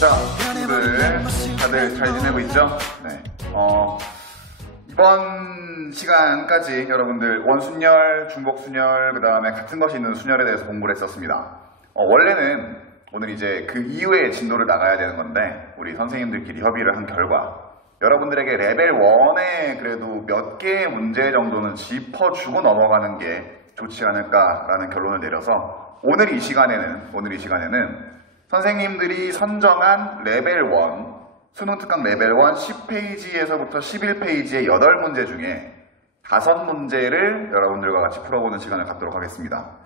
자, 친구들 다들 잘 지내고 있죠? 네. 이번 시간까지 여러분들 원순열, 중복순열, 그 다음에 같은 것이 있는 순열에 대해서 공부를 했었습니다. 원래는 오늘 이제 그 이후에 진도를 나가야 되는 건데 우리 선생님들끼리 협의를 한 결과 여러분들에게 레벨 1에 그래도 몇 개의 문제 정도는 짚어주고 넘어가는 게 좋지 않을까라는 결론을 내려서 오늘 이 시간에는 선생님들이 선정한 레벨 1, 수능특강 레벨 1 10페이지에서부터 11페이지의 8문제 중에 5문제를 여러분들과 같이 풀어보는 시간을 갖도록 하겠습니다.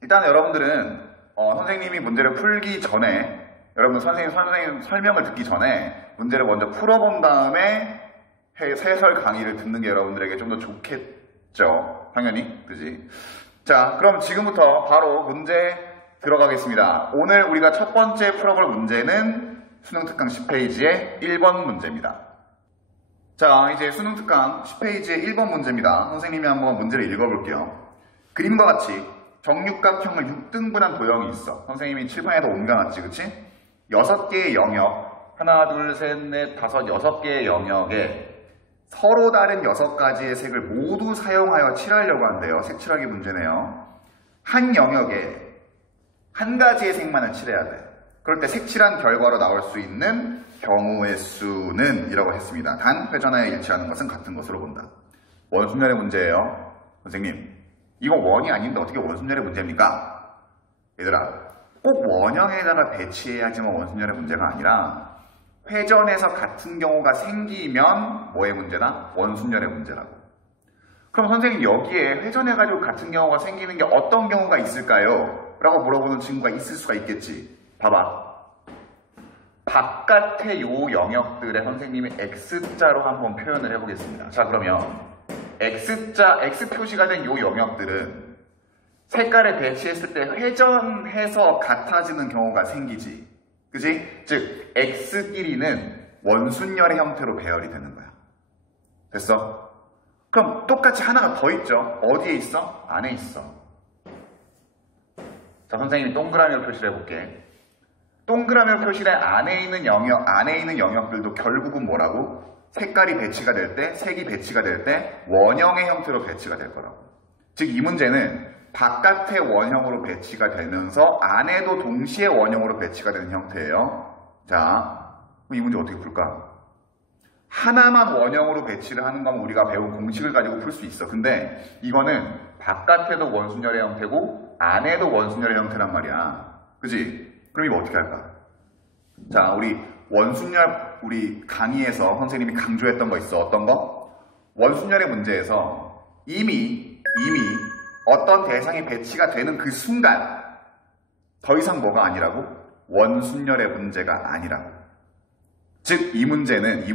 일단 여러분들은 선생님이 문제를 풀기 전에 여러분 선생님 설명을 듣기 전에 문제를 먼저 풀어본 다음에 해설 강의를 듣는 게 여러분들에게 좀 더 좋겠죠. 당연히, 그지? 자, 그럼 지금부터 바로 문제 들어가겠습니다. 오늘 우리가 첫 번째 풀어볼 문제는 수능특강 10페이지의 1번 문제입니다. 자, 이제 수능특강 10페이지의 1번 문제입니다. 선생님이 한번 문제를 읽어볼게요. 그림과 같이 정육각형을 6등분한 도형이 있어. 선생님이 칠판에다 옮겨놨지, 그치? 6개의 영역, 하나, 둘, 셋, 넷, 다섯, 6개의 영역에 서로 다른 6가지의 색을 모두 사용하여 칠하려고 한대요. 색칠하기 문제네요. 한 영역에 한 가지의 색만을 칠해야 돼. 그럴 때 색칠한 결과로 나올 수 있는 경우의 수는 이라고 했습니다. 단 회전하여 일치하는 것은 같은 것으로 본다. 원순열의 문제예요. 선생님, 이거 원이 아닌데 어떻게 원순열의 문제입니까? 얘들아, 꼭 원형에다가 배치해야지만 원순열의 문제가 아니라 회전해서 같은 경우가 생기면 뭐의 문제다? 원순열의 문제라고. 그럼 선생님 여기에 회전해가지고 같은 경우가 생기는 게 어떤 경우가 있을까요? 라고 물어보는 친구가 있을 수가 있겠지. 봐봐. 바깥의 요 영역들의 선생님이 X자로 한번 표현을 해보겠습니다. 자, 그러면 X자, X 표시가 된 요 영역들은 색깔에 배치했을 때 회전해서 같아지는 경우가 생기지. 그지? 즉, X끼리는 원순열의 형태로 배열이 되는 거야. 됐어? 그럼 똑같이 하나가 더 있죠? 어디에 있어? 안에 있어. 자, 선생님이 동그라미로 표시를 해볼게. 동그라미로 표시된 안에 있는 영역들도 결국은 뭐라고? 색깔이 배치가 될 때, 색이 배치가 될 때 원형의 형태로 배치가 될 거라고. 즉, 이 문제는 바깥의 원형으로 배치가 되면서 안에도 동시에 원형으로 배치가 되는 형태예요. 자, 그럼 이 문제 어떻게 풀까? 하나만 원형으로 배치를 하는 거면 우리가 배운 공식을 가지고 풀 수 있어. 근데 이거는 바깥에도 원순열의 형태고 안에도 원순열의 형태란 말이야. 그지? 그럼 이거 어떻게 할까? 자, 우리 원순열 우리 강의에서 선생님이 강조했던 거 있어. 어떤 거? 원순열의 문제에서 이미 어떤 대상이 배치가 되는 그 순간 더 이상 뭐가 아니라고? 원순열의 문제가 아니라고. 즉, 이 문제는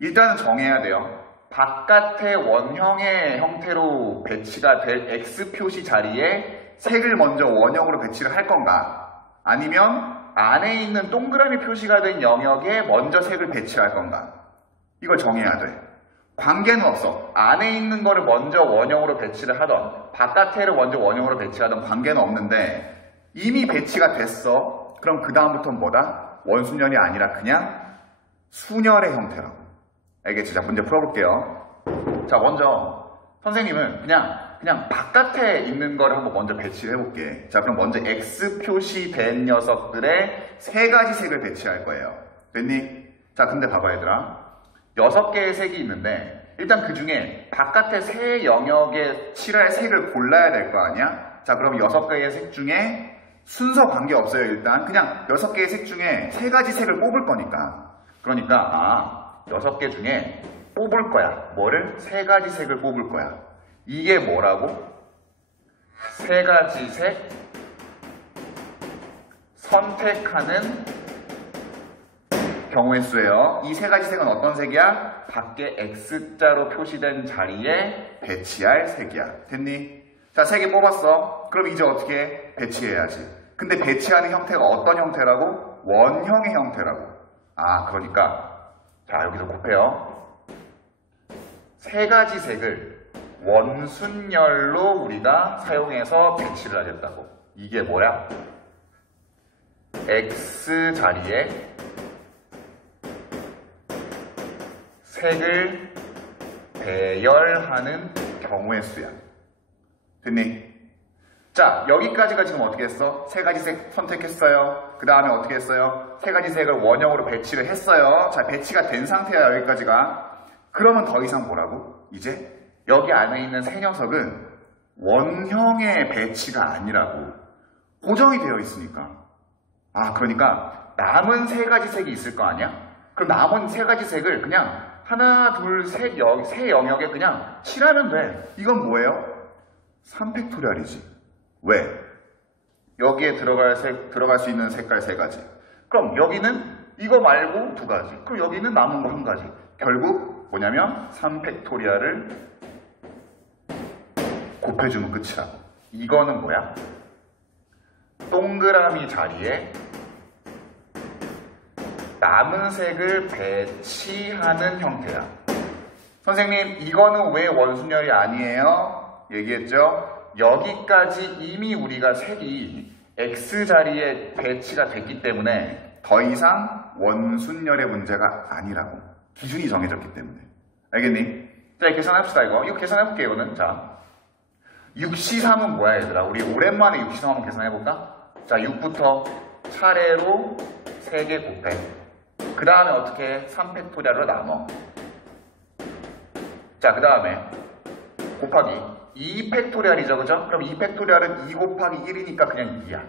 일단은 정해야 돼요. 바깥의 원형의 형태로 배치가 될 X 표시 자리에 색을 먼저 원형으로 배치를 할 건가? 아니면 안에 있는 동그라미 표시가 된 영역에 먼저 색을 배치할 건가? 이걸 정해야 돼. 관계는 없어. 안에 있는 거를 먼저 원형으로 배치를 하던 바깥에를 먼저 원형으로 배치하던 관계는 없는데 이미 배치가 됐어. 그럼 그 다음부터는 뭐다? 원순열이 아니라 그냥 순열의 형태라고. 알겠지? 자, 문제 풀어볼게요. 자, 먼저 선생님은 그냥 바깥에 있는 거를 한번 먼저 배치를 해볼게. 자, 그럼 먼저 X 표시된 녀석들의 3가지 색을 배치할 거예요. 됐니? 자, 근데 봐봐 얘들아. 6개의 색이 있는데 일단 그 중에 바깥의 세 영역에 칠할 색을 골라야 될 거 아니야? 자, 그럼 6개의 색 중에 순서 관계없어요. 일단 그냥 6개의 색 중에 3가지 색을 뽑을 거니까. 그러니까 6개 중에 뽑을 거야. 뭐를? 3가지 색을 뽑을 거야. 이게 뭐라고? 3가지 색 선택하는 경우의 수예요. 이 3가지 색은 어떤 색이야? 밖에 X자로 표시된 자리에 배치할 색이야. 됐니? 자, 3개 뽑았어. 그럼 이제 어떻게 배치해야지. 근데 배치하는 형태가 어떤 형태라고? 원형의 형태라고. 그러니까 자, 여기서 곱해요. 3가지 색을 원순열로 우리가 사용해서 배치를 하겠다고. 이게 뭐야? x 자리에 색을 배열하는 경우의 수야. 됐니? 자, 여기까지가 지금 어떻게 했어? 세 가지 색 선택했어요. 그 다음에 어떻게 했어요? 세 가지 색을 원형으로 배치를 했어요. 자, 배치가 된 상태야, 여기까지가. 그러면 더 이상 뭐라고? 이제 여기 안에 있는 세 녀석은 원형의 배치가 아니라고. 고정이 되어 있으니까. 아, 그러니까 남은 세 가지 색이 있을 거 아니야? 그럼 남은 세 가지 색을 그냥 하나, 둘, 셋, 세 영역에 그냥 칠하면 돼. 이건 뭐예요? 3팩토리얼이지. 왜? 여기에 들어갈 수 있는 색깔 세 가지. 그럼 여기는 이거 말고 두 가지. 그럼 여기는 남은 거 한 가지. 결국 뭐냐면 3팩토리얼을 곱해주면 끝이야. 이거는 뭐야? 동그라미 자리에 남은 색을 배치하는 형태야. 선생님, 이거는 왜 원순열이 아니에요? 얘기했죠? 여기까지 이미 우리가 색이 X자리에 배치가 됐기 때문에 더 이상 원순열의 문제가 아니라고. 기준이 정해졌기 때문에. 알겠니? 자, 계산합시다, 이거. 이거 계산해볼게요, 이거는. 자, 6C3은 뭐야, 얘들아? 우리 오랜만에 6C3 한번 계산해볼까? 자, 6부터 차례로 3개 곱해. 그 다음에 어떻게 해? 3팩토리얼로 나눠. 자, 그 다음에 곱하기 2팩토리얼이죠, 그죠? 그럼 2팩토리얼은 2 곱하기 1이니까 그냥 2야.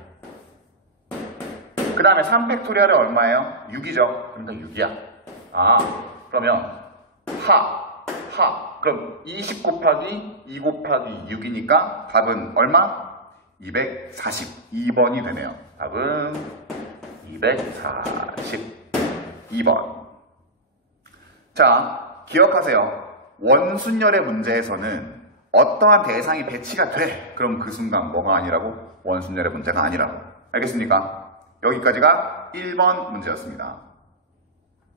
그 다음에 3팩토리얼은 얼마예요? 6이죠. 그러니까 6이야. 아, 그러면 그럼 20 곱하기 2 곱하기 6이니까 답은 얼마? 242번이 되네요. 답은 242번. 자, 기억하세요. 원순열의 문제에서는 어떠한 대상이 배치가 돼. 그럼 그 순간 뭐가 아니라고? 원순열의 문제가 아니라고. 알겠습니까? 여기까지가 1번 문제였습니다.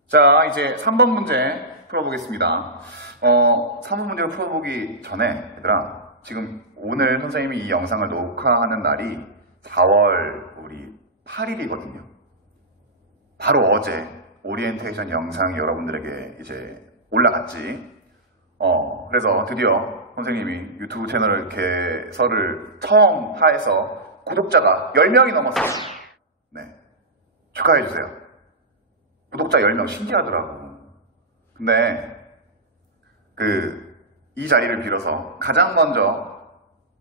자, 이제 3번 문제 풀어보겠습니다. 3번 문제를 풀어보기 전에 얘들아, 지금 오늘 선생님이 이 영상을 녹화하는 날이 4월 우리 8일이거든요. 바로 어제 오리엔테이션 영상이 여러분들에게 이제 올라갔지. 그래서 드디어 선생님이 유튜브 채널을 개설을 처음 해서 구독자가 10명이 넘었어요. 네, 축하해주세요. 구독자 10명 신기하더라고. 근데 이 자리를 빌어서 가장 먼저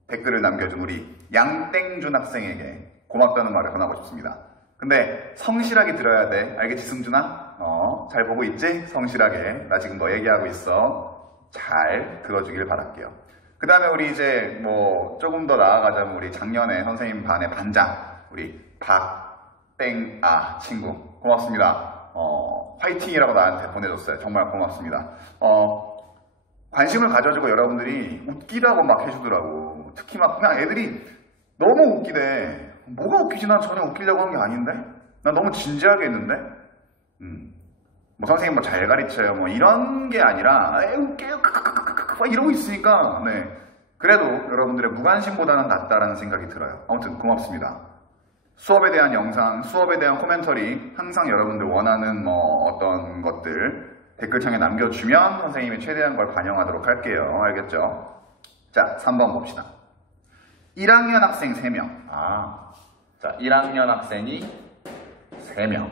댓글을 남겨준 우리 양땡준 학생에게 고맙다는 말을 전하고 싶습니다. 근데 성실하게 들어야 돼. 알겠지, 승준아? 잘 보고 있지? 성실하게. 나 지금 너 얘기하고 있어. 잘 들어주길 바랄게요. 그 다음에 우리 이제 조금 더 나아가자면 우리 작년에 선생님 반의 반장 우리 박땡아 친구 고맙습니다. 화이팅이라고 나한테 보내줬어요. 정말 고맙습니다. 관심을 가져주고 여러분들이 웃기다고 막 해주더라고. 특히 막 그냥 애들이 너무 웃기대. 뭐가 웃기지? 난 전혀 웃기려고 한 게 아닌데? 난 너무 진지하게 했는데? 선생님 잘 가르쳐요. 이런 게 아니라, 웃겨요. 막 이러고 있으니까, 네. 그래도 여러분들의 무관심보다는 낫다라는 생각이 들어요. 아무튼 고맙습니다. 수업에 대한 영상, 수업에 대한 코멘터리, 항상 여러분들 원하는 어떤 것들 댓글창에 남겨주면 선생님이 최대한 걸 반영하도록 할게요. 알겠죠? 자, 3번 봅시다. 1학년 학생 3명. 자, 1학년 학생이 3명.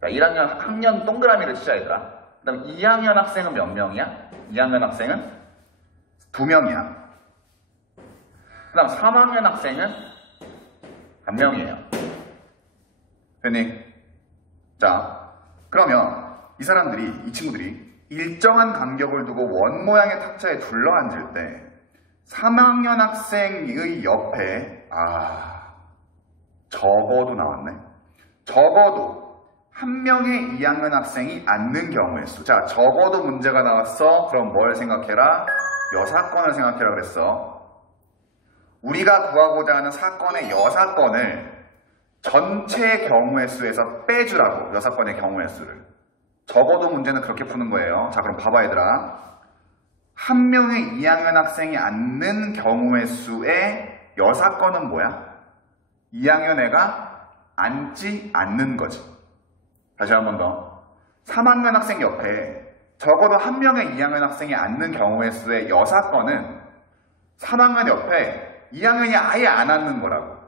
자, 1학년 학년 동그라미를 치자, 얘들아. 그 다음 2학년 학생은 몇 명이야? 2학년 학생은 2명이야. 그 다음 3학년 학생은 1명이에요. 됐니? 자, 그러면 이 친구들이 일정한 간격을 두고 원 모양의 탁자에 둘러앉을 때 3학년 학생의 옆에 적어도 나왔네. 적어도 한 명의 2학년 학생이 앉는 경우의 수. 자, 적어도 문제가 나왔어. 그럼 뭘 생각해라? 여사건을 생각해라 그랬어. 우리가 구하고자 하는 사건의 여사건을 전체 경우의 수에서 빼주라고. 여사건의 경우의 수를. 적어도 문제는 그렇게 푸는 거예요. 자, 그럼 봐봐 얘들아. 한 명의 2학년 학생이 앉는 경우의 수의 여사건은 뭐야? 2학년 애가 앉지 않는 거지. 다시 한 번 더. 3학년 학생 옆에 적어도 한 명의 2학년 학생이 앉는 경우의 수의 여사건은 3학년 옆에 2학년이 아예 안 앉는 거라고.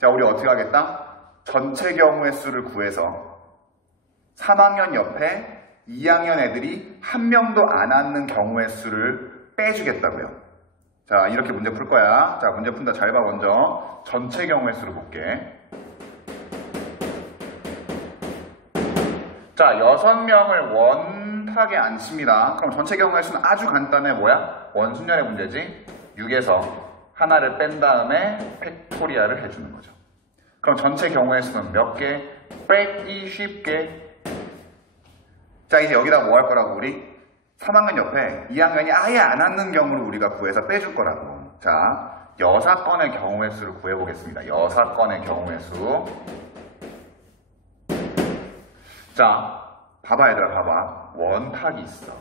자, 우리 어떻게 하겠다? 전체 경우의 수를 구해서 3학년 옆에 2학년 애들이 한 명도 안 앉는 경우의 수를 빼주겠다고요. 자, 이렇게 문제 풀 거야. 자, 문제 푼다. 잘 봐, 먼저. 전체 경우의 수를 볼게. 자, 6명을 원탁에 앉힙니다. 그럼 전체 경우의 수는 아주 간단해. 뭐야? 원순열의 문제지. 6에서 하나를 뺀 다음에 팩토리얼을 해주는 거죠. 그럼 전체 경우의 수는 몇 개? 빼기 쉽게. 자, 이제 여기다 뭐 할 거라고, 우리? 3학년 옆에 2학년이 아예 안 앉는 경우를 우리가 구해서 빼줄 거라고. 자, 여사건의 경우의 수를 구해보겠습니다. 여사건의 경우의 수. 자, 봐봐 얘들아, 봐봐. 원탁이 있어.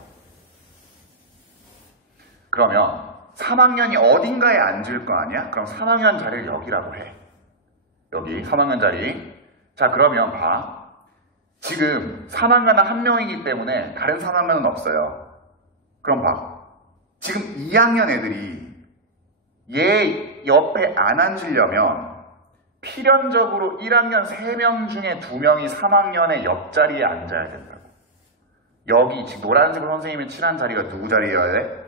그러면 3학년이 어딘가에 앉을 거 아니야? 그럼 3학년 자리를 여기라고 해. 여기 3학년 자리. 자, 그러면 봐. 지금 3학년은 한 명이기 때문에 다른 3학년은 없어요. 그럼 봐. 지금 2학년 애들이 얘 옆에 안 앉으려면 필연적으로 1학년 3명 중에 2명이 3학년의 옆자리에 앉아야 된다고. 여기 지금 노란색으로 선생님이 칠한 자리가 누구 자리여야 돼?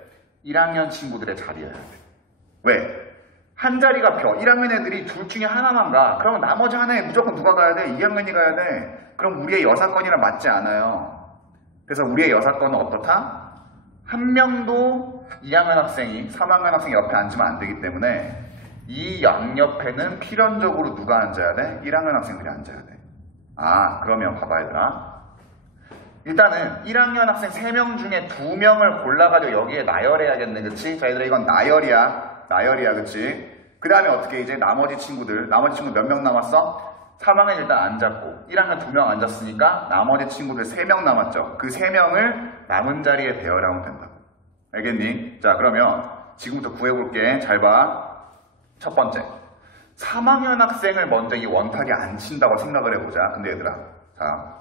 1학년 친구들의 자리여야 돼. 왜? 한 자리가 펴. 1학년 애들이 둘 중에 하나만 가. 그러면 나머지 하나에 무조건 누가 가야 돼? 2학년이 가야 돼. 그럼 우리의 여사건이랑 맞지 않아요. 그래서 우리의 여사건은 어떻다? 한 명도 2학년 학생이 3학년 학생 옆에 앉으면 안 되기 때문에 이 양옆에는 필연적으로 누가 앉아야 돼? 1학년 학생들이 앉아야 돼. 아, 그러면 봐봐 얘들아. 일단은 1학년 학생 3명 중에 2명을 골라가지고 여기에 나열해야겠네. 그치? 자, 얘들아, 이건 나열이야. 나열이야. 그치? 그 다음에 어떻게 이제 나머지 친구 몇 명 남았어? 3학년 일단 앉았고 1학년 2명 앉았으니까 나머지 친구들 3명 남았죠. 그 3명을 남은 자리에 배열하면 된다고. 알겠니? 자, 그러면 지금부터 구해볼게. 잘 봐. 첫 번째, 3학년 학생을 먼저 이 원탁에 앉힌다고 생각을 해보자. 근데 얘들아, 자,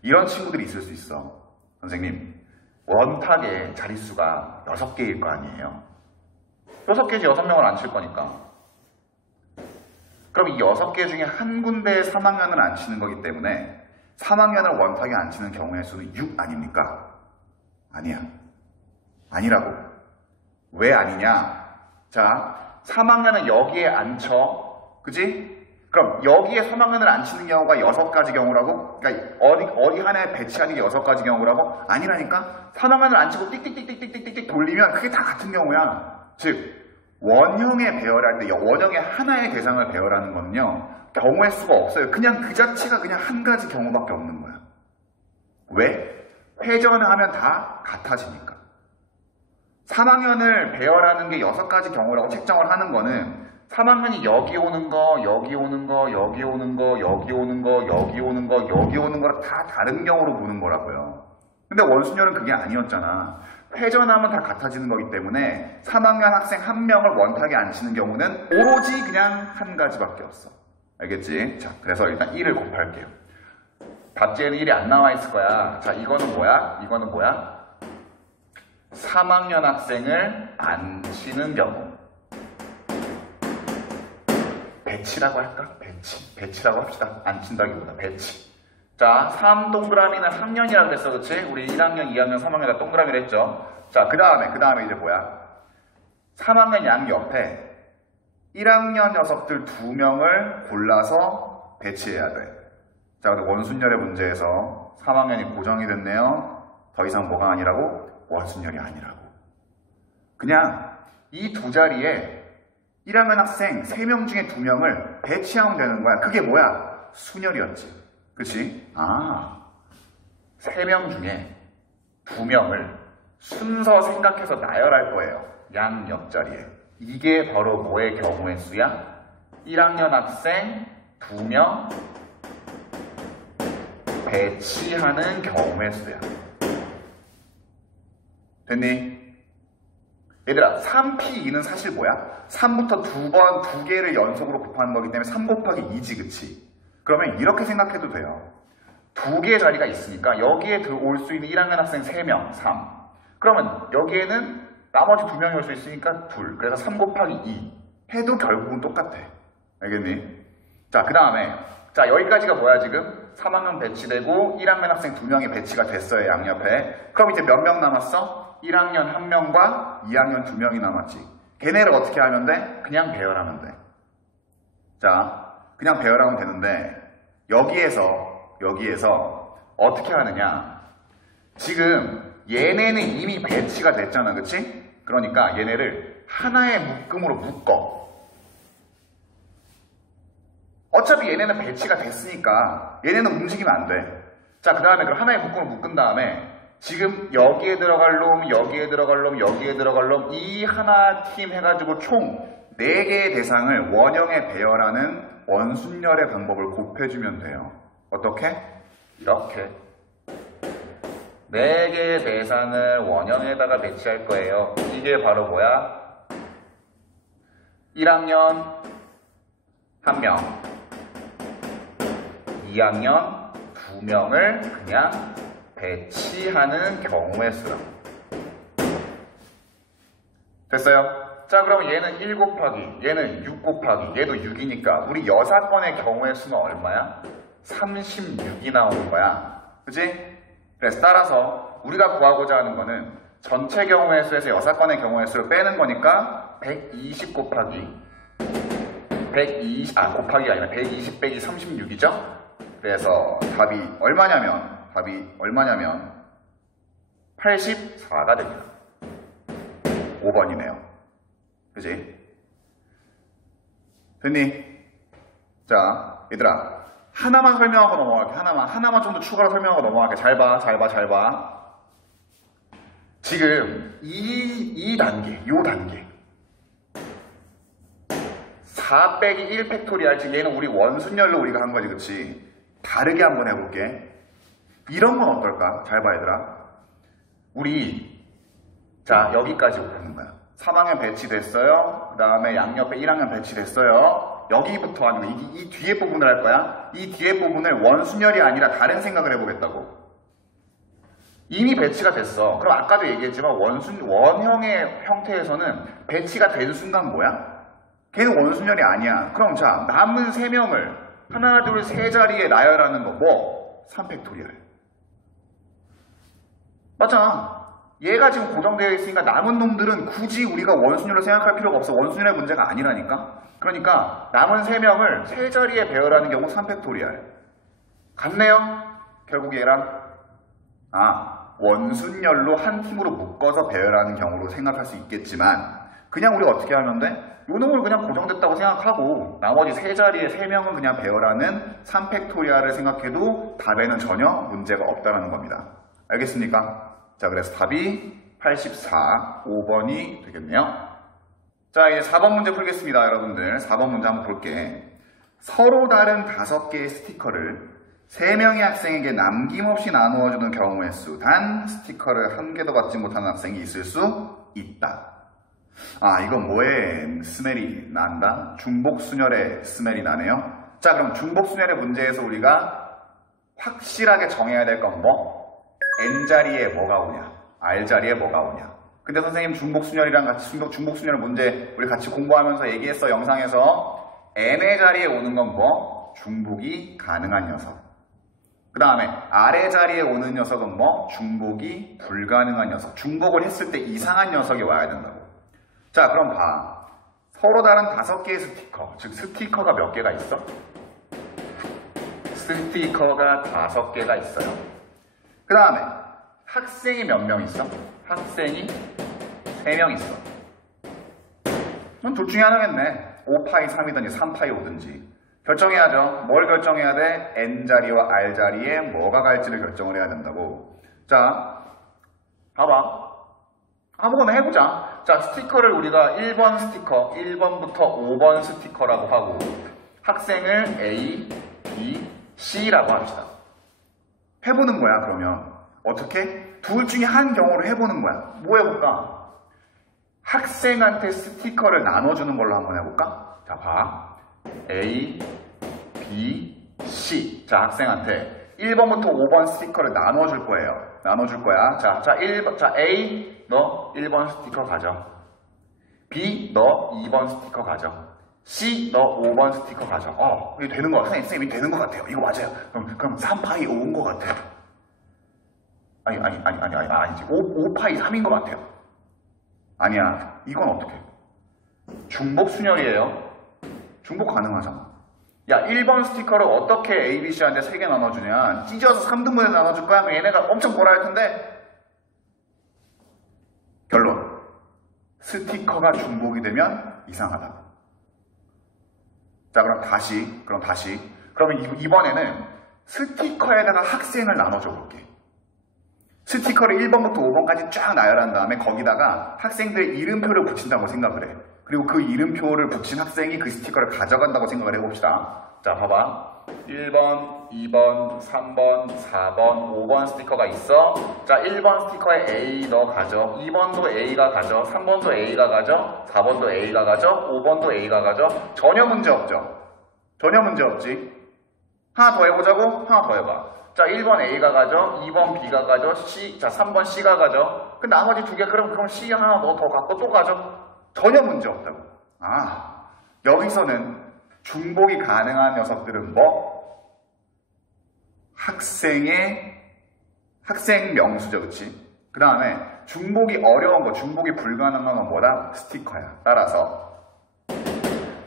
이런 친구들이 있을 수 있어. 선생님, 원탁의 자릿수가 6개일 거 아니에요. 6개지 6명을 앉힐 거니까. 그럼 이 6개 중에 한 군데에 3학년을 앉히는 거기 때문에 3학년을 원탁에 앉히는 경우의 수는 6 아닙니까? 아니야. 아니라고. 왜 아니냐? 자, 3학년은 여기에 앉혀. 그지? 그럼 여기에 3학년을 앉히는 경우가 6가지 경우라고? 그러니까 어디 하나에 배치하는 게 6가지 경우라고? 아니라니까? 3학년을 앉히고 띡띡띡띡띡띡 돌리면 그게 다 같은 경우야. 즉, 원형에 배열할 때 원형의 하나의 대상을 배열하는 거는요. 경우의 수가 없어요. 그냥 그 자체가 그냥 한 가지 경우밖에 없는 거야. 왜? 회전을 하면 다 같아지니까. 3학년을 배열하는 게 6가지 경우라고 책정을 하는 거는 3학년이 여기 오는 거, 여기 오는 거, 여기 오는 거, 여기 오는 거, 여기 오는 거, 여기 오는 거랑 다 다른 경우로 보는 거라고요. 근데 원순열은 그게 아니었잖아. 회전하면 다 같아지는 거기 때문에 3학년 학생 한 명을 원탁에 앉히는 경우는 오로지 그냥 한 가지밖에 없어. 알겠지? 자, 그래서 일단 1을 곱할게요. 답지에는 1이 안 나와 있을 거야. 자, 이거는 뭐야? 이거는 뭐야? 3학년 학생을 앉히는 경우. 배치라고 할까? 배치라고 합시다. 앉힌다기보다 배치. 자, 3 동그라미는 학년이라고 했어. 그치? 우리 1학년, 2학년, 3학년 다 동그라미를 했죠. 자, 그 다음에 이제 뭐야? 3학년 양 옆에 1학년 녀석들 2명을 골라서 배치해야 돼. 자, 근데 원순열의 문제에서 3학년이 고정이 됐네요. 더 이상 뭐가 아니라고? 원순열이 아니라고. 그냥 이 두 자리에 1학년 학생 3명 중에 2명을 배치하면 되는 거야. 그게 뭐야? 순열이었지. 그치? 아, 3명 중에 2명을 순서 생각해서 나열할 거예요. 양 옆자리에. 이게 바로 뭐의 경우의 수야? 1학년 학생 2명 배치하는 경우의 수야. 됐니? 얘들아, 3p2는 사실 뭐야? 3부터 2개를 연속으로 곱하는 거기 때문에 3 곱하기 2지, 그치? 그러면 이렇게 생각해도 돼요. 두 개의 자리가 있으니까 여기에 올 수 있는 1학년 학생 3명, 3. 그러면 여기에는 나머지 2명이 올 수 있으니까 2. 그래서 3 곱하기 2 해도 결국은 똑같아. 알겠니? 자, 그 다음에 자, 여기까지가 뭐야 지금? 3학년 배치되고 1학년 학생 2명이 배치가 됐어요, 양옆에. 그럼 이제 몇 명 남았어? 1학년 1명과 2학년 2명이 남았지. 걔네를 어떻게 하면 돼? 그냥 배열하면 돼. 자, 그냥 배열하면 되는데 여기에서 어떻게 하느냐? 지금 얘네는 이미 배치가 됐잖아, 그치? 그러니까 얘네를 하나의 묶음으로 묶어. 어차피 얘네는 배치가 됐으니까 얘네는 움직이면 안 돼. 자, 그 다음에 그 하나의 묶음으로 묶은 다음에 지금 여기에 들어갈 놈, 여기에 들어갈 놈, 여기에 들어갈 놈 이 하나 팀 해가지고 총 4개의 대상을 원형에 배열하는 원순열의 방법을 곱해주면 돼요. 어떻게? 이렇게 4개의 대상을 원형에다가 배치할 거예요. 이게 바로 뭐야? 1학년 1명, 2학년 2명을 그냥 배치하는 경우의 수라. 됐어요? 자, 그럼 얘는 1 곱하기, 얘는 6 곱하기, 얘도 6이니까 우리 여사건의 경우의 수는 얼마야? 36이 나오는 거야. 그치? 그래서 따라서 우리가 구하고자 하는 거는 전체 경우의 수에서 여사건의 경우의 수를 빼는 거니까 120 곱하기 120 아니라 120 빼기 36이죠? 그래서 답이 얼마냐면 84가 됩니다. 5번이네요. 그지? 됐니? 자, 얘들아. 하나만 설명하고 넘어갈게. 하나만 좀 더 추가로 설명하고 넘어갈게. 잘 봐. 지금 이 단계, 요 단계. 4 빼기 1 팩토리알, 즉 얘는 우리 원순열로 우리가 한 거지, 그치? 다르게 한번 해볼게. 이런 건 어떨까? 잘 봐, 얘들아. 우리, 자, 여기까지 오는 거야. 3학년 배치됐어요. 그 다음에 양옆에 1학년 배치됐어요. 여기부터 하는 거. 이 뒤에 부분을 할 거야. 이 뒤에 부분을 원순열이 아니라 다른 생각을 해보겠다고. 이미 배치가 됐어. 그럼 아까도 얘기했지만 원형의 형태에서는 배치가 된 순간 뭐야? 걔는 원순열이 아니야. 그럼 자, 남은 3명을 하나, 둘, 세 자리에 나열하는 거 뭐? 3팩토리얼. 맞잖아. 얘가 지금 고정되어 있으니까 남은 놈들은 굳이 우리가 원순열로 생각할 필요가 없어. 원순열의 문제가 아니라니까. 그러니까 남은 3명을 세 자리에 배열하는 경우 3팩토리얼. 같네요? 결국 얘랑 원순열로 한 팀으로 묶어서 배열하는 경우로 생각할 수 있겠지만 그냥 우리가 어떻게 하면 돼? 요 놈을 그냥 고정됐다고 생각하고 나머지 세 자리에 3명은 그냥 배열하는 3팩토리얼을 생각해도 답에는 전혀 문제가 없다는 겁니다. 알겠습니까? 자, 그래서 답이 84, 5번이 되겠네요. 자, 이제 4번 문제 풀겠습니다, 여러분들. 4번 문제 한번 볼게. 서로 다른 5개의 스티커를 3명의 학생에게 남김없이 나누어주는 경우의 수. 단 스티커를 한 개도 받지 못하는 학생이 있을 수 있다. 이건 뭐의 스멜이 난다? 중복순열의 스멜이 나네요. 자, 그럼 중복순열의 문제에서 우리가 확실하게 정해야 될 건 뭐? N자리에 뭐가 오냐? R자리에 뭐가 오냐? 근데 선생님 중복순열이랑 같이 중복순열 문제 우리 같이 공부하면서 얘기했어, 영상에서. N의 자리에 오는 건 뭐? 중복이 가능한 녀석. 그 다음에 아래 자리에 오는 녀석은 뭐? 중복이 불가능한 녀석. 중복을 했을 때 이상한 녀석이 와야 된다고. 자, 그럼 봐. 서로 다른 5개의 스티커. 즉 스티커가 몇 개가 있어? 스티커가 5개가 있어요. 그 다음에 학생이 몇 명 있어? 학생이 3명 있어. 그럼 둘 중에 하나겠네. 5파이 3이든지 3파이 5든지. 결정해야죠. 뭘 결정해야 돼? N자리와 R자리에 뭐가 갈지를 결정을 해야 된다고. 자, 봐봐. 아무거나 해보자. 자, 스티커를 우리가 1번 스티커, 1번부터 5번 스티커라고 하고 학생을 A, B, C라고 합시다. 해보는 거야, 그러면. 어떻게? 둘 중에 한 경우를 해보는 거야. 뭐 해볼까? 학생한테 스티커를 나눠주는 걸로 한번 해볼까? 자, 봐. A, B, C. 자, 학생한테 1번부터 5번 스티커를 나눠줄 거예요. 나눠줄 거야. 자, A, 너 1번 스티커 가져. B, 너 2번 스티커 가져. C, 너 5번 스티커 가져. 이거 되는 거 같아요. 선생님, 되는 것 같아요. 이거 맞아요. 그럼 3파이 5인 것 같아요. 아니지. 5파이 3인 것 같아요. 아니야. 이건 어떻게? 중복 순열이에요. 중복 가능하잖아. 야, 1번 스티커를 어떻게 A, B, C한테 3개 나눠주냐? 찢어서 3등분해서 나눠줄 거야? 그럼 얘네가 엄청 뭐라 할 텐데? 결론. 스티커가 중복이 되면 이상하다. 자, 그럼 다시. 그러면 이번에는 스티커에다가 학생을 나눠줘 볼게. 스티커를 1번부터 5번까지 쫙 나열한 다음에 거기다가 학생들의 이름표를 붙인다고 생각을 해. 그리고 그 이름표를 붙인 학생이 그 스티커를 가져간다고 생각을 해봅시다. 자, 봐봐. 1번, 2번, 3번, 4번, 5번 스티커가 있어. 자, 1번 스티커에 A 너 가져. 2번도 A가 가져. 3번도 A가 가져. 4번도 A가 가져. 5번도 A가 가져. 전혀 문제 없죠? 전혀 문제 없지? 하나 더 해보자고? 하나 더 해봐. 자, 1번 A가 가져. 2번 B가 가져. 자, 3번 C가 가져. 그 나머지 두 개, 그럼 C 하나 너 더 갖고 또 가져. 전혀 문제 없다고. 여기서는 중복이 가능한 녀석들은 뭐? 학생 명수죠, 그치? 그 다음에 중복이 어려운 거, 중복이 불가능한 건 뭐다? 스티커야. 따라서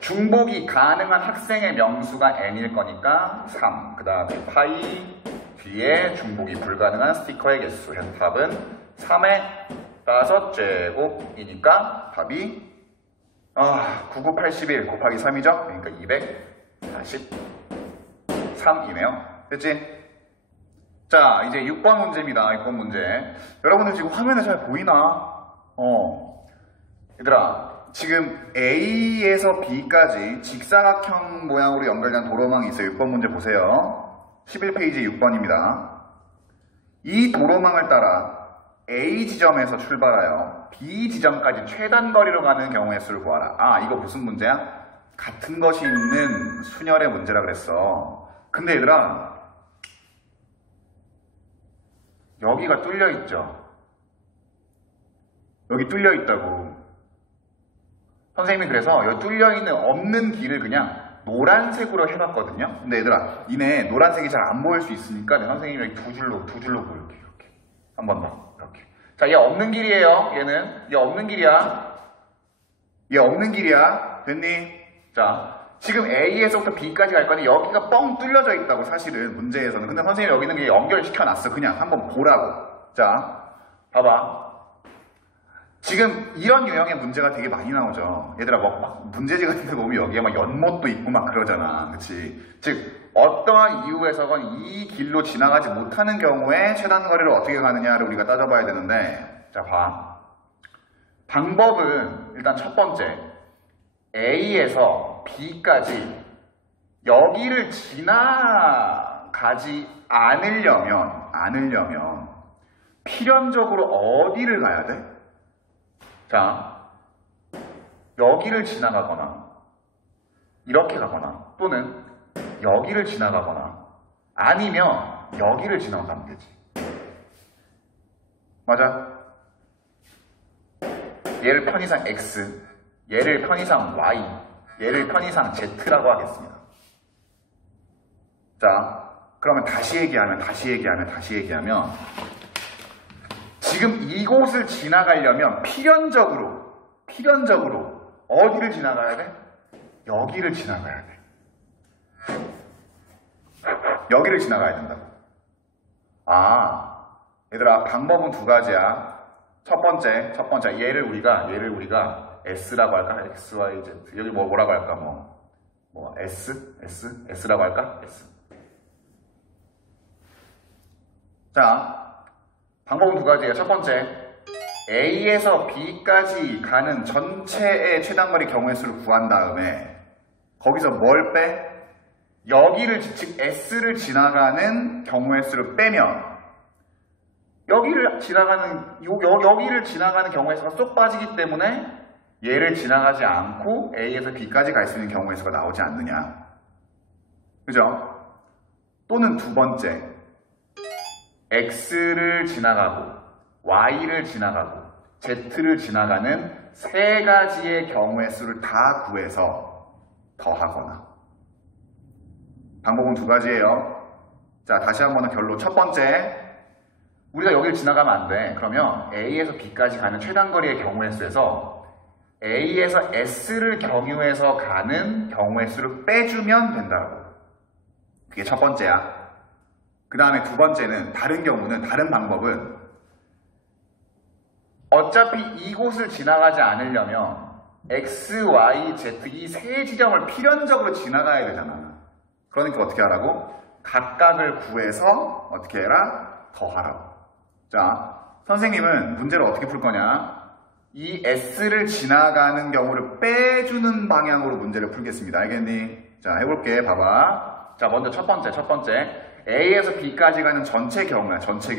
중복이 가능한 학생의 명수가 n일 거니까 3. 그 다음에 파이 뒤에 중복이 불가능한 스티커의 개수. 그래서 답은 3의 5제곱이니까 답이 9981 곱하기 3이죠? 그러니까 243이네요. 됐지? 자, 이제 6번 문제입니다. 6번 문제. 여러분들 지금 화면에 잘 보이나? 얘들아, 지금 A에서 B까지 직사각형 모양으로 연결된 도로망이 있어요. 6번 문제 보세요. 11페이지 6번입니다. 이 도로망을 따라 A 지점에서 출발하여 B 지점까지 최단 거리로 가는 경우의 수를 구하라. 이거 무슨 문제야? 같은 것이 있는 순열의 문제라 그랬어. 근데 얘들아, 여기가 뚫려 있죠? 여기 뚫려 있다고. 선생님이 그래서 여기 뚫려 있는 없는 길을 그냥 노란색으로 해봤거든요. 근데 얘들아, 니네 노란색이 잘 안 보일 수 있으니까 선생님이 여기 두 줄로 보일게. 이렇게. 한 번 더. 이렇게. 자, 얘 없는 길이에요. 얘 없는 길이야. 얘 없는 길이야. 됐니? 자, 지금 A에서부터 B까지 갈 건데 여기가 뻥 뚫려져 있다고, 사실은 문제에서는. 근데 선생님이 여기는 그냥 연결시켜놨어. 그냥 한번 보라고. 자, 봐봐. 지금 이런 유형의 문제가 되게 많이 나오죠. 얘들아, 막 문제지 같은 데 보면 여기에 막 연못도 있고 막 그러잖아. 그치? 즉, 어떠한 이유에서건 이 길로 지나가지 못하는 경우에 최단 거리를 어떻게 가느냐를 우리가 따져봐야 되는데, 자, 봐. 방법은 일단 첫 번째, A에서 B까지 여기를 지나가지 않으려면 필연적으로 어디를 가야 돼? 자, 여기를 지나가거나 이렇게 가거나 또는 여기를 지나가거나 아니면 여기를 지나가면 되지. 맞아? 얘를 편의상 X, 얘를 편의상 Y, 얘를 편의상 Z라고 하겠습니다. 자, 그러면 다시 얘기하면 지금 이곳을 지나가려면 필연적으로 어디를 지나가야 돼? 여기를 지나가야 돼. 여기를 지나가야 된다고. 얘들아, 방법은 두 가지야. 첫 번째, 얘를 우리가 S라고 할까? X, Y, Z. 여기 뭐라고 할까? S라고 할까? S. 자, 방법은 두 가지예요. 첫 번째, A에서 B까지 가는 전체의 최단거리 경우의 수를 구한 다음에 거기서 뭘 빼? 여기를, 즉 S를 지나가는 경우의 수를 빼면 여기를 지나가는 경우의 수가 쏙 빠지기 때문에 얘를 지나가지 않고 A에서 B까지 갈 수 있는 경우의 수가 나오지 않느냐. 그죠? 또는 두 번째, x를 지나가고 y를 지나가고 z를 지나가는 세 가지의 경우의 수를 다 구해서 더하거나. 방법은 두 가지예요. 자, 다시 한번 결론. 첫 번째, 우리가 여기를 지나가면 안 돼. 그러면 A에서 B까지 가는 최단거리의 경우의 수에서 A에서 S를 경유해서 가는 경우의 수를 빼주면 된다고. 그게 첫 번째야. 그 다음에 두 번째는 다른 경우는, 다른 방법은 어차피 이곳을 지나가지 않으려면 X, Y, Z 이 세 지점을 필연적으로 지나가야 되잖아. 그러니까 어떻게 하라고? 각각을 구해서 어떻게 해라? 더하라고. 자, 선생님은 문제를 어떻게 풀 거냐? 이 S를 지나가는 경우를 빼주는 방향으로 문제를 풀겠습니다. 알겠니? 자, 해볼게. 봐봐. 자, 먼저 첫 번째. A에서 B까지 가는 전체 경우야. 전체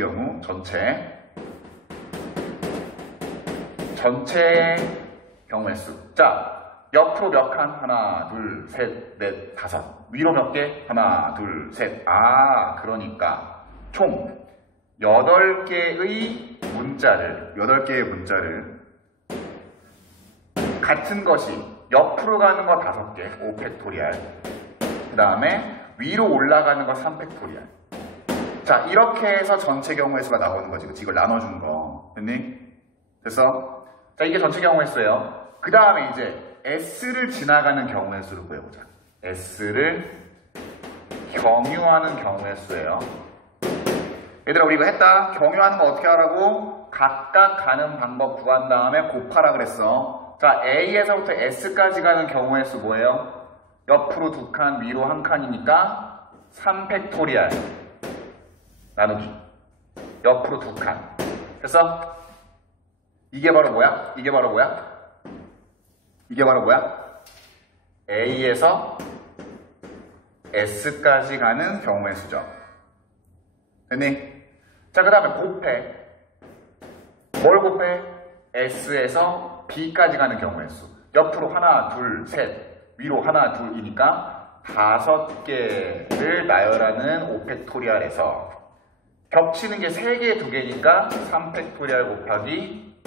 경우의 수. 자, 옆으로 몇 칸? 하나, 둘, 셋, 넷, 다섯. 위로 몇 개? 하나, 둘, 셋. 아, 그러니까 총 8개의 문자를 같은 것이 옆으로 가는 거 5개, 5팩토리알. 그 다음에 위로 올라가는 거 3팩토리알. 자, 이렇게 해서 전체 경우의 수가 나오는 거지. 그치? 이걸 나눠준 거. 됐니? 됐어? 자, 이게 전체 경우의 수예요. 그 다음에 이제 S를 지나가는 경우의 수를 구해보자. S를 경유하는 경우의 수예요. 얘들아, 우리 이거 했다. 경유하는 거 어떻게 하라고? 각각 가는 방법 구한 다음에 곱하라 그랬어. 자, A에서부터 S까지 가는 경우의 수 뭐예요? 옆으로 2칸, 위로 1칸이니까 3팩토리알 나누기. 옆으로 2칸. 됐어? 이게 바로 뭐야? A에서 S까지 가는 경우의 수죠. 됐니? 자, 그 다음에 곱해. 뭘 곱해? S에서 B까지 가는 경우의 수. 옆으로 하나, 둘, 셋. 위로 하나, 둘이니까 5개를 나열하는 5팩토리알에서 겹치는 게 3개, 2개니까 3팩토리알 곱하기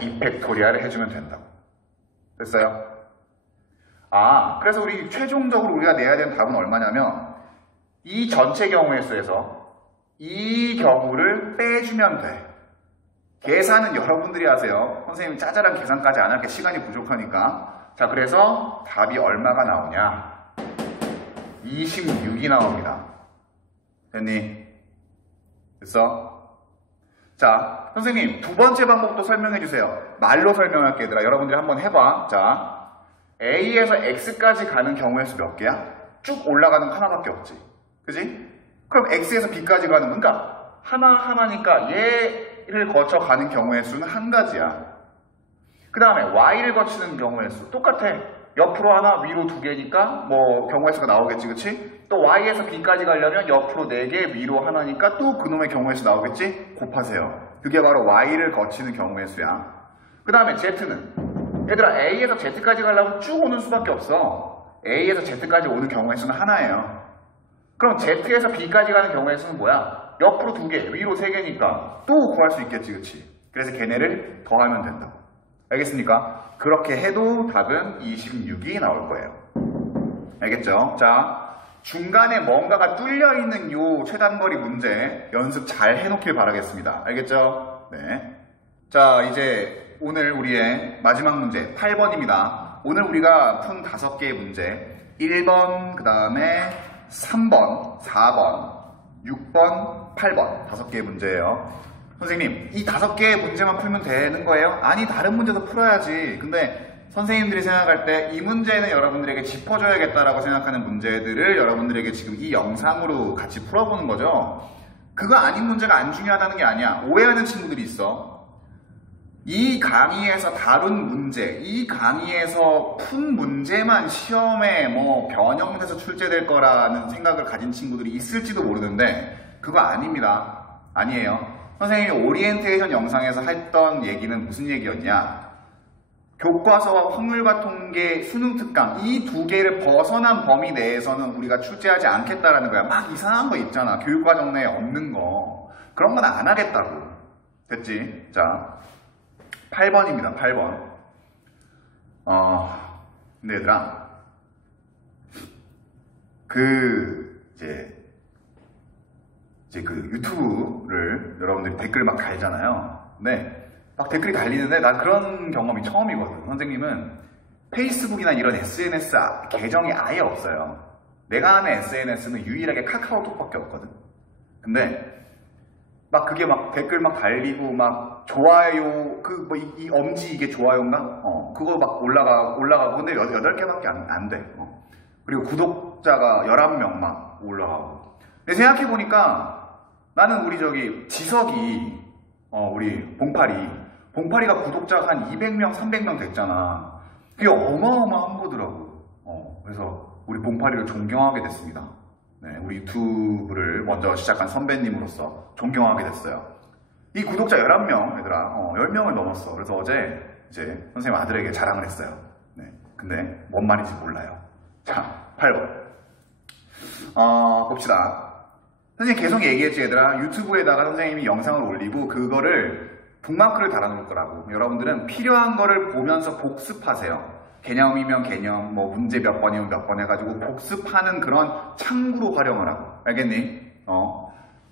2팩토리알을 해주면 된다고. 됐어요? 아, 그래서 우리 최종적으로 우리가 내야 되는 답은 얼마냐면 이 전체 경우의 수에서 이 경우를 빼주면 돼. 계산은 여러분들이 하세요. 선생님이 짜잘한 계산까지 안 할게. 시간이 부족하니까. 자, 그래서 답이 얼마가 나오냐? 26이 나옵니다. 됐니? 됐어? 자, 선생님 두 번째 방법도 설명해 주세요. 말로 설명할게. 얘들아, 여러분들이 한번 해봐. 자, A에서 X까지 가는 경우의 수 몇 개야? 쭉 올라가는 거 하나밖에 없지. 그지? 그럼 X에서 B까지 가는 건, 그러니까 하나니까 얘를 거쳐 가는 경우의 수는 한 가지야. 그 다음에 Y를 거치는 경우의 수 똑같아. 옆으로 하나, 위로 2개니까 뭐 경우의 수가 나오겠지, 그치? 또 Y에서 B까지 가려면 옆으로 4개, 위로 하나니까 또 그놈의 경우의 수 나오겠지? 곱하세요. 그게 바로 Y를 거치는 경우의 수야. 그 다음에 Z는, 얘들아, A에서 Z까지 가려면 쭉 오는 수밖에 없어. A에서 Z까지 오는 경우의 수는 하나예요. 그럼 Z에서 B까지 가는 경우의 수는 뭐야? 옆으로 2개, 위로 3개니까 또 구할 수 있겠지, 그치? 그래서 걔네를 더하면 된다고. 알겠습니까? 그렇게 해도 답은 26이 나올 거예요. 알겠죠? 자, 중간에 뭔가가 뚫려있는 요 최단거리 문제 연습 잘 해놓길 바라겠습니다. 알겠죠? 네. 자, 이제 오늘 우리의 마지막 문제 8번입니다. 오늘 우리가 푼 5개의 문제 1번, 그 다음에 3번, 4번, 6번, 8번 5개의 문제예요. 선생님, 이 5개의 문제만 풀면 되는 거예요? 아니, 다른 문제도 풀어야지. 근데 선생님들이 생각할 때 이 문제는 여러분들에게 짚어줘야겠다라고 생각하는 문제들을 여러분들에게 지금 이 영상으로 같이 풀어보는 거죠. 그거 아닌 문제가 안 중요하다는 게 아니야. 오해하는 친구들이 있어. 이 강의에서 다룬 문제, 이 강의에서 푼 문제만 시험에 뭐 변형돼서 출제될 거라는 생각을 가진 친구들이 있을지도 모르는데 그거 아닙니다. 아니에요. 선생님이 오리엔테이션 영상에서 했던 얘기는 무슨 얘기였냐? 교과서와 확률과 통계, 수능 특강 이 두 개를 벗어난 범위 내에서는 우리가 출제하지 않겠다라는 거야. 막 이상한 거 있잖아. 교육과정 내에 없는 거. 그런 건 안 하겠다고. 됐지? 자, 8번입니다. 8번. 근데 얘들아, 이제 그 유튜브를 여러분들이 댓글 막 달잖아요. 근데 막 댓글이 달리는데 난 그런 경험이 처음이거든. 선생님은 페이스북이나 이런 SNS 계정이 아예 없어요. 내가 하는 SNS는 유일하게 카카오톡밖에 없거든. 근데 막 그게 막 댓글 막 달리고 막 좋아요 그 뭐 이 엄지 이게 좋아요인가? 그거 막 올라가고 근데 8개밖에 안 돼. 그리고 구독자가 11명 막 올라가고. 근데 생각해보니까 나는 우리 저기 지석이 우리 봉파리가 구독자가 한 200명 300명 됐잖아. 그게 어마어마한 거더라고. 그래서 우리 봉파리를 존경하게 됐습니다. 네, 우리 유튜브를 먼저 시작한 선배님으로서 존경하게 됐어요. 이 구독자 11명 얘들아 10명을 넘었어. 그래서 어제 이제 선생님 아들에게 자랑을 했어요. 네, 근데 뭔 말인지 몰라요. 자, 8번 봅시다. 선생님 계속 얘기했지 얘들아. 유튜브에다가 선생님이 영상을 올리고 그거를 북마크를 달아놓을 거라고. 여러분들은 필요한 거를 보면서 복습하세요. 개념이면 개념, 뭐 문제 몇 번이면 몇 번 해가지고 복습하는 그런 창구로 활용을 하고. 알겠니?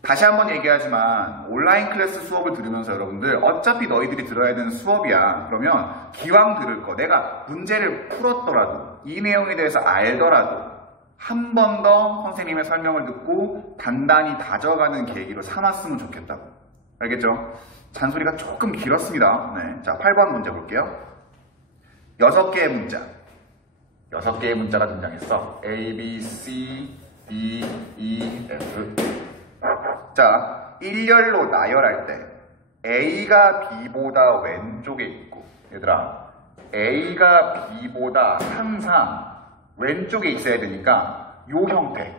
다시 한번 얘기하지만 온라인 클래스 수업을 들으면서 여러분들 어차피 너희들이 들어야 되는 수업이야. 그러면 기왕 들을 거 내가 문제를 풀었더라도 이 내용에 대해서 알더라도 한 번 더 선생님의 설명을 듣고 단단히 다져가는 계기로 삼았으면 좋겠다고. 알겠죠? 잔소리가 조금 길었습니다. 네. 자, 8번 문제 볼게요. 6개의 문자. 6개의 문자가 등장했어. A, B, C, D, E, F. 자, 일렬로 나열할 때 A가 B보다 왼쪽에 있고 얘들아 A가 B보다 항상 왼쪽에 있어야 되니까 요 형태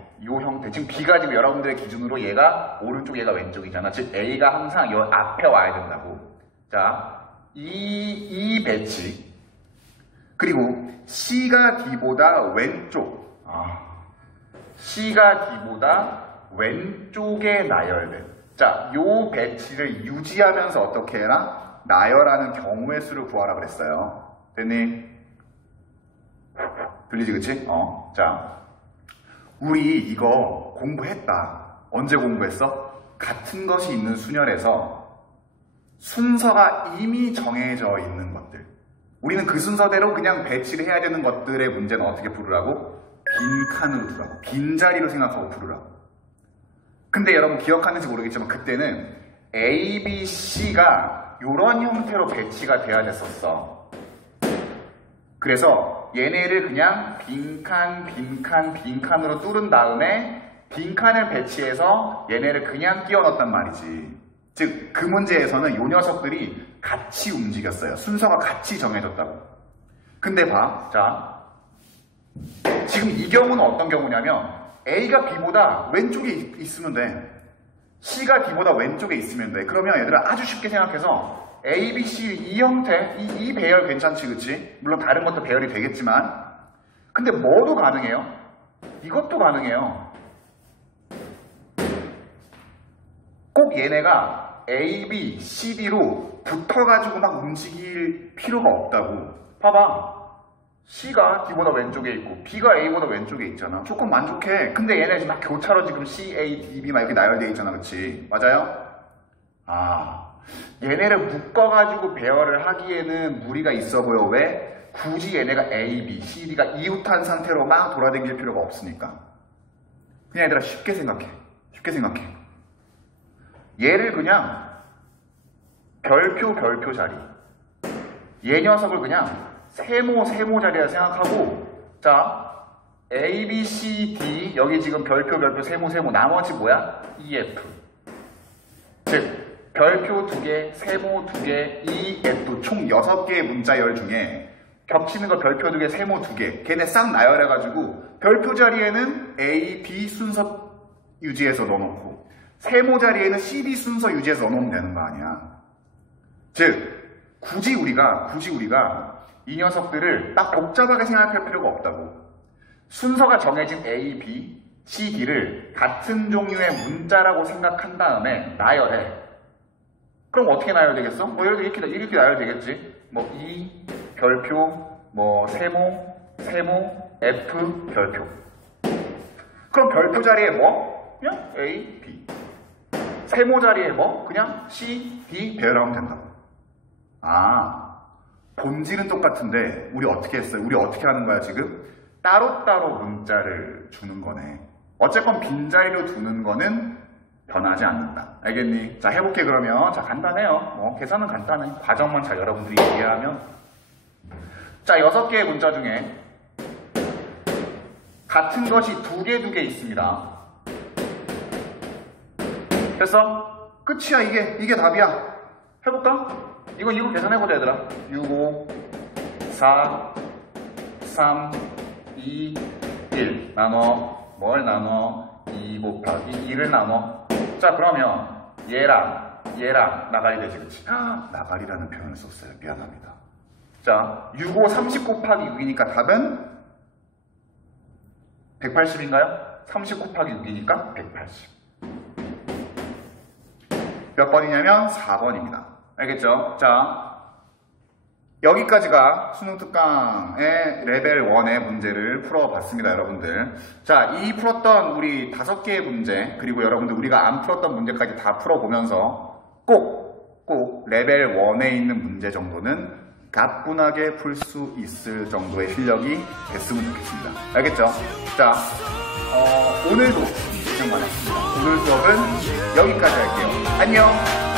지금 B가 지금 여러분들의 기준으로 얘가 오른쪽 얘가 왼쪽이잖아. 즉 A가 항상 요 앞에 와야 된다고. 자, 이 배치 그리고 C가 D보다 왼쪽 C가 D보다 왼쪽에 나열된 자, 요 배치를 유지하면서 어떻게 해라? 나열하는 경우의 수를 구하라 그랬어요. 됐니? 들리지 그치? 자, 우리 이거 공부했다. 언제 공부했어? 같은 것이 있는 순열에서 순서가 이미 정해져 있는 것들. 우리는 그 순서대로 그냥 배치를 해야 되는 것들의 문제는 어떻게 부르라고? 빈칸으로 두라고. 빈자리로 생각하고 부르라고. 근데 여러분 기억하는지 모르겠지만 그때는 A, B, C가 이런 형태로 배치가 돼야 됐었어. 그래서 얘네를 그냥 빈칸으로 뚫은 다음에 빈칸을 배치해서 얘네를 그냥 끼워 넣었단 말이지. 즉, 그 문제에서는 요 녀석들이 같이 움직였어요. 순서가 같이 정해졌다고. 근데 봐. 자, 지금 이 경우는 어떤 경우냐면 A가 B보다 왼쪽에 있으면 돼. C가 D보다 왼쪽에 있으면 돼. 그러면 얘들아 아주 쉽게 생각해서 A, B, C 이 형태, 이 배열 괜찮지 그치? 물론 다른 것도 배열이 되겠지만 근데 뭐도 가능해요? 이것도 가능해요. 꼭 얘네가 A, B, C, D로 붙어가지고 막 움직일 필요가 없다고. 봐봐. C가 D보다 왼쪽에 있고 B가 A보다 왼쪽에 있잖아. 조금 만족해. 근데 얘네 지금 막 교차로 지금 C, A, D, B 막 이렇게 나열되어 있잖아. 그치? 맞아요? 얘네를 묶어가지고 배열을 하기에는 무리가 있어 보여. 왜? 굳이 얘네가 A, B, C, D가 이웃한 상태로 막 돌아다닐 필요가 없으니까. 그냥 얘들아 쉽게 생각해. 쉽게 생각해. 얘를 그냥 별표 자리. 얘 녀석을 그냥 세모 자리라 생각하고 자 A, B, C, D 여기 지금 별표 세모 나머지 뭐야? E, F. 즉 별표 2개, 세모 2개, E, F 총 6개의 문자열 중에 겹치는 거 별표 2개, 세모 2개 걔네 싹 나열해가지고 별표 자리에는 A, B 순서 유지해서 넣어놓고 세모 자리에는 C, D 순서 유지해서 넣어놓으면 되는 거 아니야. 즉 굳이 우리가 이 녀석들을 딱 복잡하게 생각할 필요가 없다고. 순서가 정해진 A, B, C, D를 같은 종류의 문자라고 생각한 다음에 나열해. 그럼 어떻게 나열되겠어? 뭐 예를 들어 이렇게 나열되겠지. 뭐 E, 별표, 뭐 세모, F, 별표. 그럼 별표 자리에 뭐? 그냥 A, B. 세모 자리에 뭐? 그냥 C, D 배열하면 된다고. 아, 본질은 똑같은데 우리 어떻게 했어요? 우리 어떻게 하는 거야 지금? 따로따로 문자를 주는 거네. 어쨌건 빈자리로 두는 거는 변하지 않는다. 알겠니? 자, 해볼게 그러면. 자, 간단해요. 뭐 계산은 간단해. 과정만 잘 여러분들이 이해하면. 자, 6개의 문자 중에 같은 것이 두 개 있습니다. 됐어? 끝이야. 이게 답이야. 해볼까? 이거 계산해보자 얘들아. 6, 5, 4, 3, 2, 1 나눠. 뭘 나눠? 2 곱하기 2를 나눠. 자, 그러면 얘랑 나가리 되지, 그치? 나가리라는 표현을 썼어요. 미안합니다. 자, 6, 5, 30 곱하기 6이니까 답은 180인가요? 30 곱하기 6이니까 180. 몇 번이냐면 4번입니다. 알겠죠? 자, 여기까지가 수능 특강의 레벨 1의 문제를 풀어봤습니다, 여러분들. 자, 이 풀었던 우리 5개의 문제, 그리고 여러분들 우리가 안 풀었던 문제까지 다 풀어보면서 꼭 레벨 1에 있는 문제 정도는 가뿐하게 풀 수 있을 정도의 실력이 됐으면 좋겠습니다. 알겠죠? 자, 오늘도 고생 많았습니다. 오늘 수업은 여기까지 할게요. 안녕!